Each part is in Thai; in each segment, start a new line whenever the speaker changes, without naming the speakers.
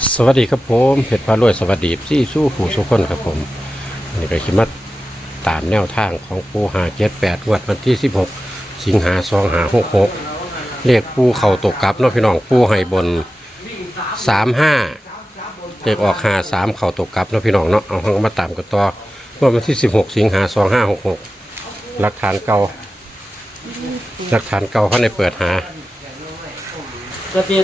สวัสดีครับผมเพชรพารวยสวัสดีที่สู้ผู้สุขคนครับผมอันนี้ก็คิดมาตามแนวทางของปู578งวดวันที่16 สิงหาคม 2566เรียกปูเข่าตกกลับเนาะพี่น้องปูให้บน35เรียกออก53เข่าตกกลับเนาะพี่น้องเนาะเอาห้องมาตามกันต่อวันที่16 สิงหาคม 2566หลักฐานเก่าเขาในเปิดหา
ก็ติด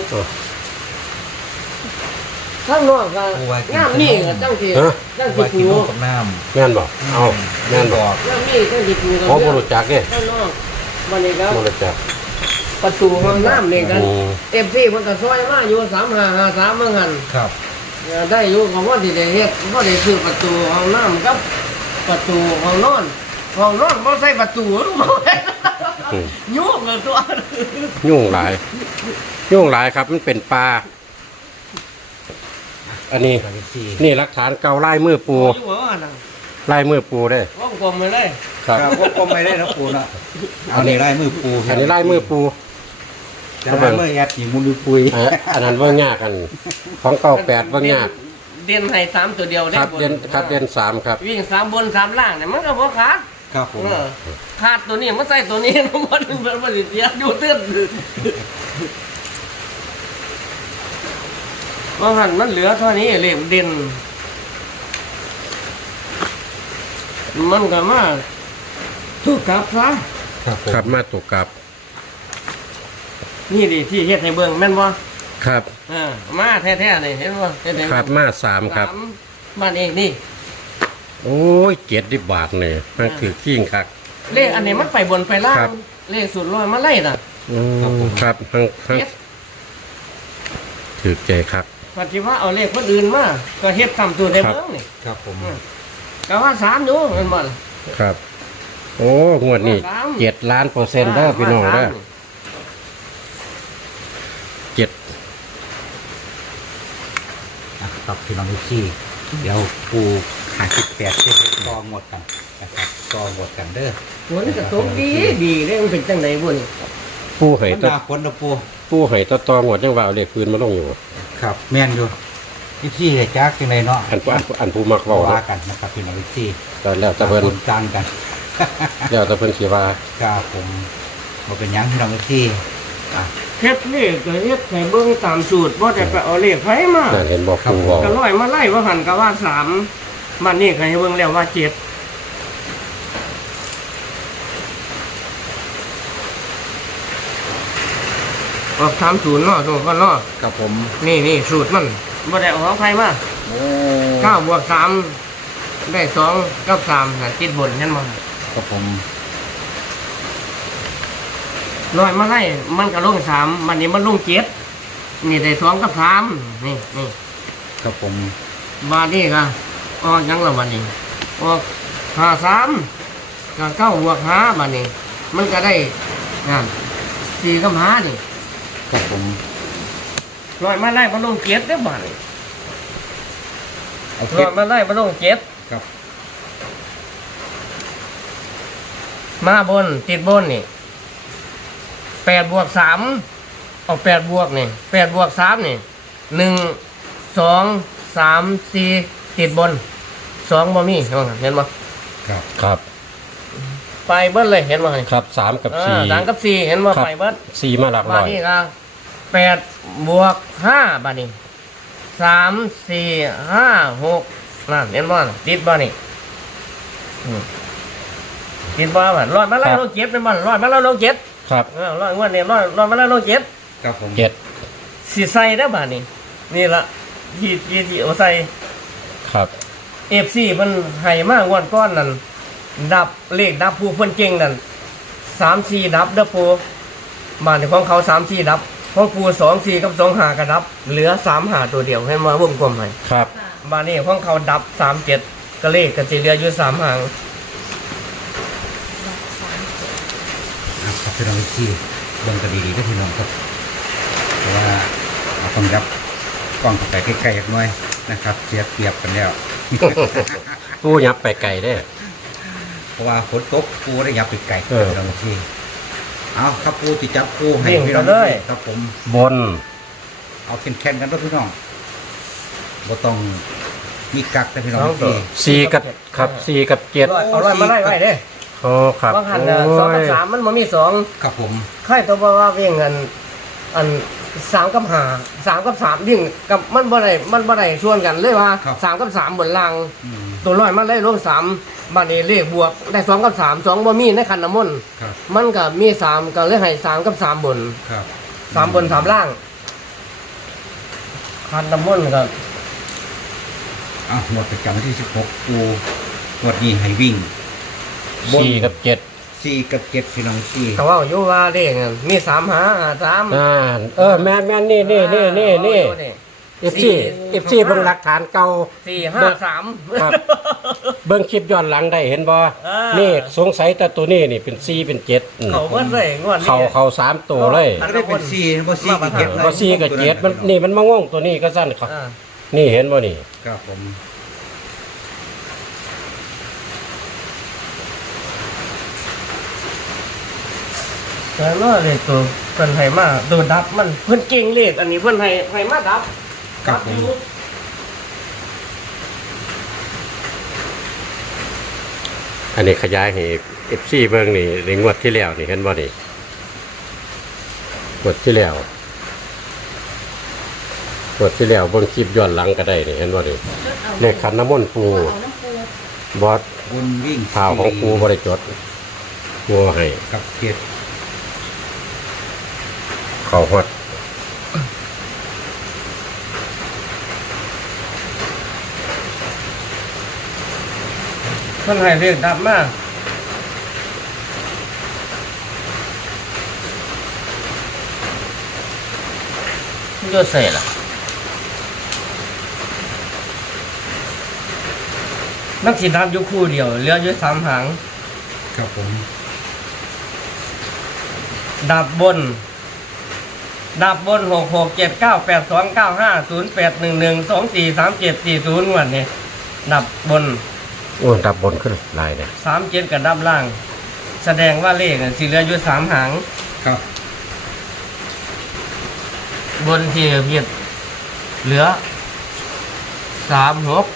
ข้างนอกก็งามนี่ก็ตั้งที่ตั้งที่
กิน
ปู
นมกับน้
แม่นบอกเอาแม่นบอก
งามนี่ตั้งที่ปู
เพราะบริจาคเนี่ย
ข้างนอกวันนี้ครับ
บริจาค
ประตูห้องน้ำนี่กันเต็มที่มันก็ซอยมาอยู่3553เมื่อหัน
ำครับ
ได้อยู่กับว่าที่ได้เฮ็ดว่าได้ซื้อประตูห้องน้ำกับประตูห้องนอนบ่ใส่ประตูยุ่งเลยตัว
ยุ่งหลายครับมันเป็นปลาอันนี้
กับที่
นี่หลักฐานเก่าลายมือปู
อยู่ว่าน่ะ
ลายมือปูได้
ว่องกลมไปเลย
ครับ
ครับก็ไม่ได้นะปูนะเอาในไล่มือปู
อันนี้ลายมือปู
จะไล่มือแอดหนีมุนปุย
อันนั้นเบิ่งยากกัน ของเก่า8เบิ่งยาก
เด่นให้3ตัวเดียวได้
ครับเดือน3ครับ
วิ่ง3บน3ล่างเนี่ยมันก็บ่ขาด
ครับผม
ขาดตัวนี้มันใส่ตัวนี้มันสิเสียอยู่ตื้นว่าหันมันเหลือเท่านี้เหลี่ยมเด่นมันก็มาถูกกลับซะ
ครับผม
ครับมาตกกลับ
นี่ดิที่เฮ็ดให้เบิ่งแม่นบ่
ครับ
มาแท้ๆนี่เห็นบ่เฮ็ดให้
ครับมา3ครับ
บ้านเองนี่
โอ้ย70 บาทเนี่ยมันคือขี้งคัก
เลขอันนี้มันไปบนไปล่า
ครั
ง
บ
เลขสุดร้อยมาไล่น่ะ
ครับทั้ง
เฮ็ด
ถือใจครับ
ปฏิว่าเอาเลขคนอื่นมาก็เฮ็ดตามตัวได้เบิ่งนี่
ครับผม
ก็ว่า3อยู่แม่นบ่ล่ะ
ครับ โอ้งวดนี้7 ล้านเปอร์เซ็นต์เด้อพี่น้องเด้อ7
ครับพี่น้องที่เดี๋ยวปู58เส้นต่อหมดกันนะครับต่อหมดกันเด้อ
ฝนก็ตกดีดีเด้มันเป็นจังไดบ่นี่
ผู้ให้
มัน
ต
หน้าฝนนะปู
ผู้ให้ตองวดยังว่าเอาเลขปืนมาลงอยู่
ครับแม่นอยู่ที่ให้จักจังไดเนาะ
อันผู้มักเว้า
ว่า
นะ
กันนะครับพี่น้องที่
แต่แล้วแต่เพิ่น
จานกัน
แล้วแต่เพิ่นสิว่า
ครับผมบ่เป็นหยังพี่น้องที่
เฮ็ดเลขก็เฮ็ดให้เบิ่งตามสูตรบ่ได้ไปเอาเลขไผมา
นั่นเห็นบอกผู้เว้า
ก็ร้อยมาไล่ว่าหันก็ว่า3มันนี่ก็ให้เบิ่งแล้วว่า7ออก30เนาะทุกคนเนาะ
ครับผม
นี่สูตรมันบ่ได้เอาของไผมา
โอ้
9 บวก 3 ได้ 2 กับ 3น่ะติดบนเห็นบ่
ครับผม
ร้อยมาไล่มันก็ลง3มันนี่มันลง7นี่ได้2กับ3นี่
ครับผม
บาดนี้ก็ออกหยังละบัดนี้ออก53ก็9บวก5บัดนี้มันก็ได้นั่น4กับ5นี่
ครับผม
ร้อยมาไล่มันลง7เด้อบัดนี้
เอา
ร้
เก็
อบ ยมาไล่มันลง7
ครับ
มาบนติดบนนี่8บวก3เอา8บวกนี่8บวก3นี่1 2 3 4ติดบน2บ่มีเห็นบ่
ครับ
ครับ
ไปเบิดเลยเห็นบ่นี่
ครับ3กับ
3กับ4เห็นบ่
ครับ
ไปเบิด
4มาหลัก
บา
ร้
ด
อย
นี้ก็8บวก5บาดนี้3 4 5 6นั่นเห็นบ่ติดบ่นี่ติดบ่บัดร้อยมาไล่ลง7เป็นบ่ร้อยมาไล่ลง7
ครับ
ร้อยงวดนี้ร้อยมาไล่ลง7
ครับผม
7
สิใส่ได้บาดนี้นี่ละที่เอาใส่
ครับ
FC เพิ่นให้มางวดก้อนนั่นดับเลขดับผู้เพิ่นเก่งนั่น3 4ดับเด้อปูบ้านของเขา3 4ดับของปู2 4กับ2 5ก็ดับ เหลือ3 5ตัวเดียวให้มาวงกลมให้
ครับ
บ้านนี้ของเขาดับ3 7ก็เลขก็สิเหลืออยู่3หาง
ครับพี่น้องที่ลงกันดีๆก็พี่น้องครับเพราะว่าเอาความยับกล้องเข้าไปใกล้ๆอีกหน่อยนะครับเสียเปรียบกันแล้ว
ผู้ยับไปไกลได้อ
เพราะว่าฝนตกปูได้ยับไปไกล
เออ
พี่น้องที่เอาครับปูติจับปูให้
วิ่ง
พี่
ไป
น้อง
เลย
ครับผม
บน
เอาแข่งกันด้วยพี่น้องบ่ต้องมีกักแต่พี่น้อง
สองตัว
ที่
4กับครับ4กับ7
เอาร้อยมาไล่ไว้เด้
อ๋อครับ
บางหันน่ะสองกับสามมันบ่มีสอง
ครับผม
ใครตัวว่าเวียงอันสามกับห้าสามกับสามวิ่งกับมันบ่ได้ชวนกันเลยว่าสามกับสามบนล่าง
อืม
ตัวร้อยมันได้ลงสามบัดนี้เลขบวกได้สองกับสามสองบ่มีในขันน้ำมนต์
ครับ
มันก็มีสามก็เลยให้สามกับสามบน
ครับ
สามบนสามล่างขันน้ำมนต์ก็
หมดประจำวันที่16ปูงวดนี้ให้วิ่ง
4กับ7
4กับ7พี่น้องที่
แต่ว่าอยู่ว่าเลขนั่นมีสามหาสาม
แม่นนี่FC เบิ่งหลักฐานเก่า
สี่ห้าสาม
ครับ เบิ่งคลิปย้อนหลังได้เห็นบ่ นี่สงสัยแต่ตัวนี้นี่เป็น4เป็น7
เขาเบิ้ลเลยงวดนี้
เขา3ตัวเลย
ก็ได้เป็น4บ่4กับ7
บ่4กับ7มันนี่มันมางงตัวนี้ก็ซั่นครับ
อ่า
นี่เห็นบ่นี่
ครับผม
แต่ว่าเลยตัวเพิ่นให้มาตัวดับมันเพิ่นเก่งเลขอันนี้เพิ่นให้มาดับ
ครับผม
อยู่
อันนี้ขยายให้ FC เบิ่งนี่ในงวดที่แล้วนี่เห็นบ่นี่งวดที่แล้วเบิ่งคลิปย้อนหลังก็ได้นี่เห็นบ่นี่เลขขันน้ำมนต์ปูบอส
บนวิ่ง
ข่าวของปูบ่ได้จดปูให้
กับ7
เข้าฮอด
เพิ่นให้เลขดับมาโยเซ่ล่ะนักสิดับอยู่คู่เดียวเหลืออยู่สามหาง
ครับผม
ดับบน667982982950811243740วันนี้ดับบน
โอ้ดับบนขึ้นหลายเนี่ย
37กับดับล่าง แสดงว่าเลขสิเหลืออยู่3หาง
ครับ
บนที่เพียดเหลือ36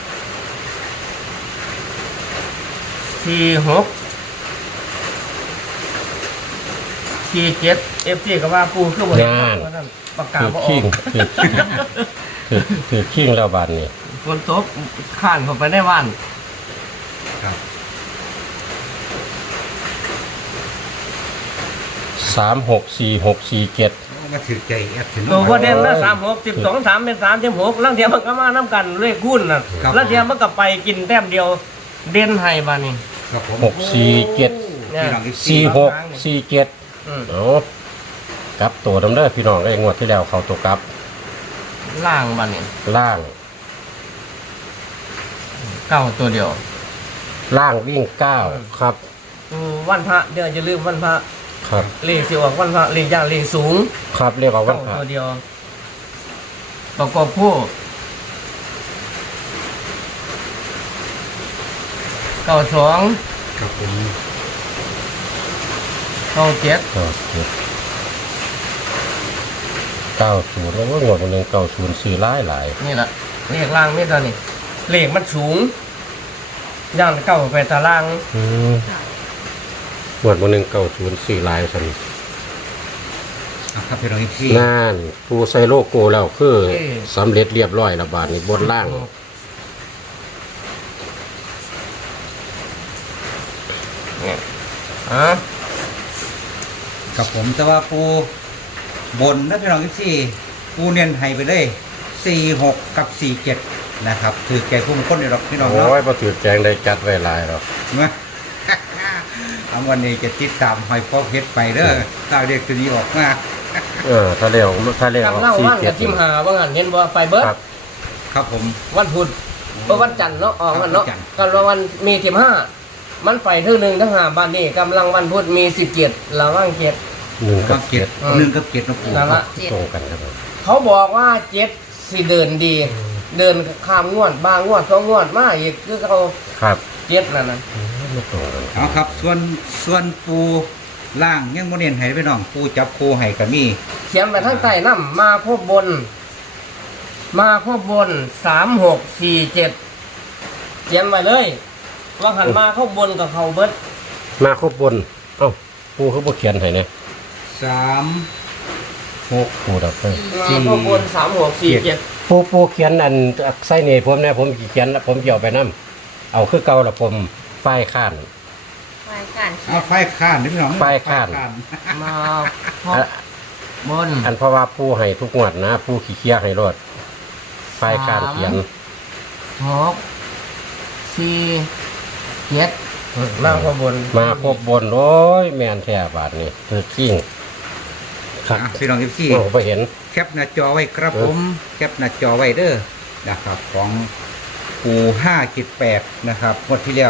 46 47 FT ก็ว่าปูคือบ่ได้ประกาศ
ถือ
บ่ออ
ขิง
ก
ถือขิงแล้วบานนี่
ฝนตกข้านเข้าไปในบ้าน
ครับ
364647
มาถือใจแอดถึง
ตัวประเด็นนะ36 12 3เป็น36ลังเทียมันก็มาน้ำกันเลขคูณน่ะลังเทียมันก็ไปกินแต้มเดียวเด่นให้บ้านนี้
ครับผม
647
พี่น้องที่
4647เอากลับตัวดำเด้อพี่น้องได้งวดที่แล้วเขาตัวกลับ
ล่างบ้านนี้
ล่าง
เก้าตัวเดียว
ล่างวิ่ง9ครับ
วันพระเดี๋ยวจะลืมวันพระ
ครับ
เลขสิออกวันพระเลขย่างเลขสูง
ครับเรียกว่าวั
เก้าน
พระ
ตัวเดียวประกอบผู้92
ครับผม
97
90แล้วก็งวดวันหนึง90ซื้อหลาย
นี่แหละเลขล่างนี่ตอนนี้เลขมันสูงย่างเก้าไปตาราง
งวดวันหนึง90ซื้อหลายซั่น
ครับพี่น้องที่
นั่นปูใส่โลโก้แล้วคือสำเร็จเรียบร้อยแล้วบาดนี้บนล่าง
เนี่ยอ่ะ
ครับผมแต่ว่าปูบนนะพี่น้องที่ปูเนียนให้ไปเลย46กับ47นะครับถือแก่คุ้มคนเดียวหรอกพี่น้อง
โอ้
เนาะ
ยพอถือแจงได้จัดไว้หลายแล้ว
เอาวันนี้จะติดตามหอยพอเพชรไปเด้อถ้าเรียกตัวนี้ออกมา
ถ้าเร็ว
กำลังว่างกับทิมหาว่างันเห็นว่าไปเบิร์ด
ครับ
ครับผม
วันพุธเพราะวันจันทร์เนาะออกกันเนาะ
วันจันทร์
กำลังวันมี15มันไปทั้งหนึ่งทั้งหาบ้านนี้กำลังวันพุธมี17ระว่าง7
1กั
กั
บบ
เจ็ด
อืม
1กับ7นะปู
นั่นละ
ตรงกันครับผม
เขาบอกว่า7สิเดินดี เดินข้ามงวดบางงวด2งวดมาอีกคือเขา
ครับ
7นั่นนะ
ไม่ตรงกัน
เอาครับ ส่วนปูล่างยังโมเนียนให้พี่น้องปูจับปูให้ก็มี
เขียนไปทั้งใต้น้ำมาพบบนมาครบบน3647เขียนไว้เลย ว่าหันมาเข้าบนกับเขาเบิด
มาครบบนเอ้าปูเขาบ่เขียนให้เนี่ย
36
ปูดับเพิ่น
มาเข้าบน3647
ปูเขียนอันใส่นี่ผมเนี่ยผมสิเขียนผมสิเอาไปนํเอาคือเก่าละผมฝ้ายข้าน
ไม้กัน
เอาไฟข้านนี่พี่น้อง
ไฟข้าน
มาครบบน
อันเพราะว่าปูให้ทุกงวดนะปูขี้เคียให้รถฝ้ายข้านเขียน
647มาเข้าบน
มาครบบนโอ้ยแม่นแท้บาดนี่คือกิ้งครับ
อ่ะพี่น้องที่
โอ้บ่เห็น
แคปหน้าจอไว้ครับผมแคปหน้าจอไว้เด้อนะครับของปู578นะครับงวดที่แล้ว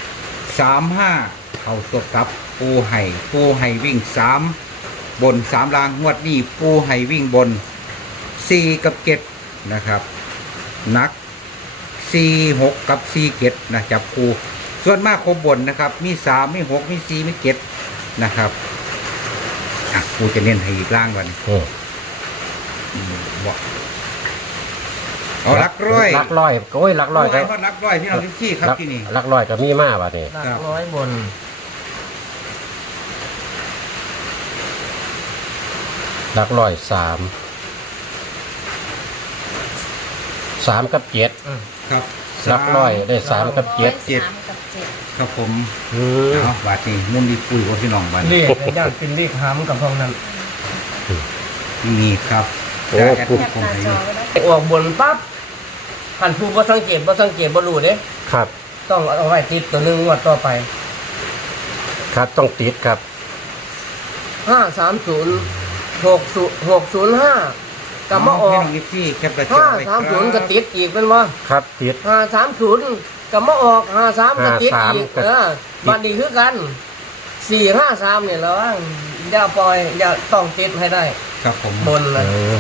35เข้าตัวครับปูให้วิ่ง3บน3ล่างงวดนี้ปูให้วิ่งบน4กับ7นะครับนัก4 6กับ4 7นะจับปูส่วนมากครบบนนะครับมี3มี6มี4มี7นะครับอ่ะปูจะเน้นให้อีกล่างก่อน บอกเอาลักร้อย
ลักร้อยโอ้ยลักร้อย
ก็ลักร้อยที่เราที่ครับที่นี่
ลักร้อยก็มีมาบาดนี่
หลักร้อยบน
ลักร้อย3กับ7
ครับ
ลักร้อยได้3กับ7
3 กับ 7
ครับผม
อืม
เอาบาทนี่นุ่มดีปุยว่าพี่น้องบ้าน
เรียกย่างเป็นเรียกหามกับพวกนั้น
นี่ครับ
โอ้
แอด
แคป
ผม
หน้า
ให้
จอไว้แล้ว
ออกบนปั๊บขันผู้บ่สังเกตบ่รู้เด้
ครับ
ต้องเอาไว้ติดตัวหนึงงวดต่อไป
ครับต้องติดครับ
530 605ก็มาออก
พี่น้องที่แคปกระจายไว้ครับ
530ก็ติดอีกเป็นบ่
ครับติด
530ก็มาออก53ก็ติดอีก
53ก็
บัดนี้คือกัน453เนี่ยระวังอย่าปล่อยอย่าต้องติดให้ได้
ครับผม
บนนะ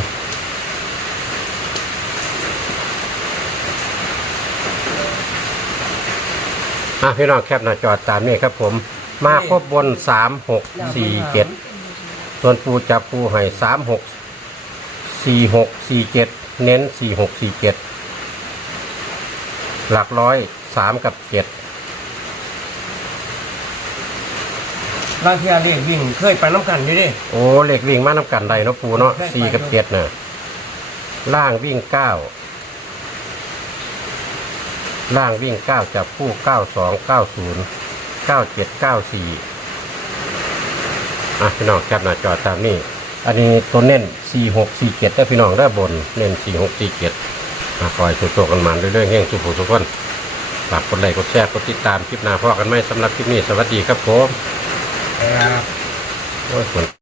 พี่น้องแคปหน้าจอตามนี้ครับผม มาครบบน3647ส่วนปูจับปูให้364647เน้น4647หลักร้อย3กับ7
บางทีเรียกวิ่งเคยไปน้ำกันอยู่ดิ
โอ้เหล็กวิ่งมาน้ำกันใดเนาะปูเนาะ4กับ7น่ะล่างวิ่ง9ล่างวิ่ง9จับคู่92 90 97 94พี่น้องแคปหน้าจอตามนี้อันนี้ตัวเน้น4647ได้พี่น้องได้บนเน้น4647คอยสู้ๆกันมาเรื่อยๆแห้งสุขทุกคนฝากกดไลค์กดแชร์กดติดตามคลิปหน้าพ่อกันไหมสำหรับคลิปนี้สวัสดีครับผม
ครับ
โอ้ยฝน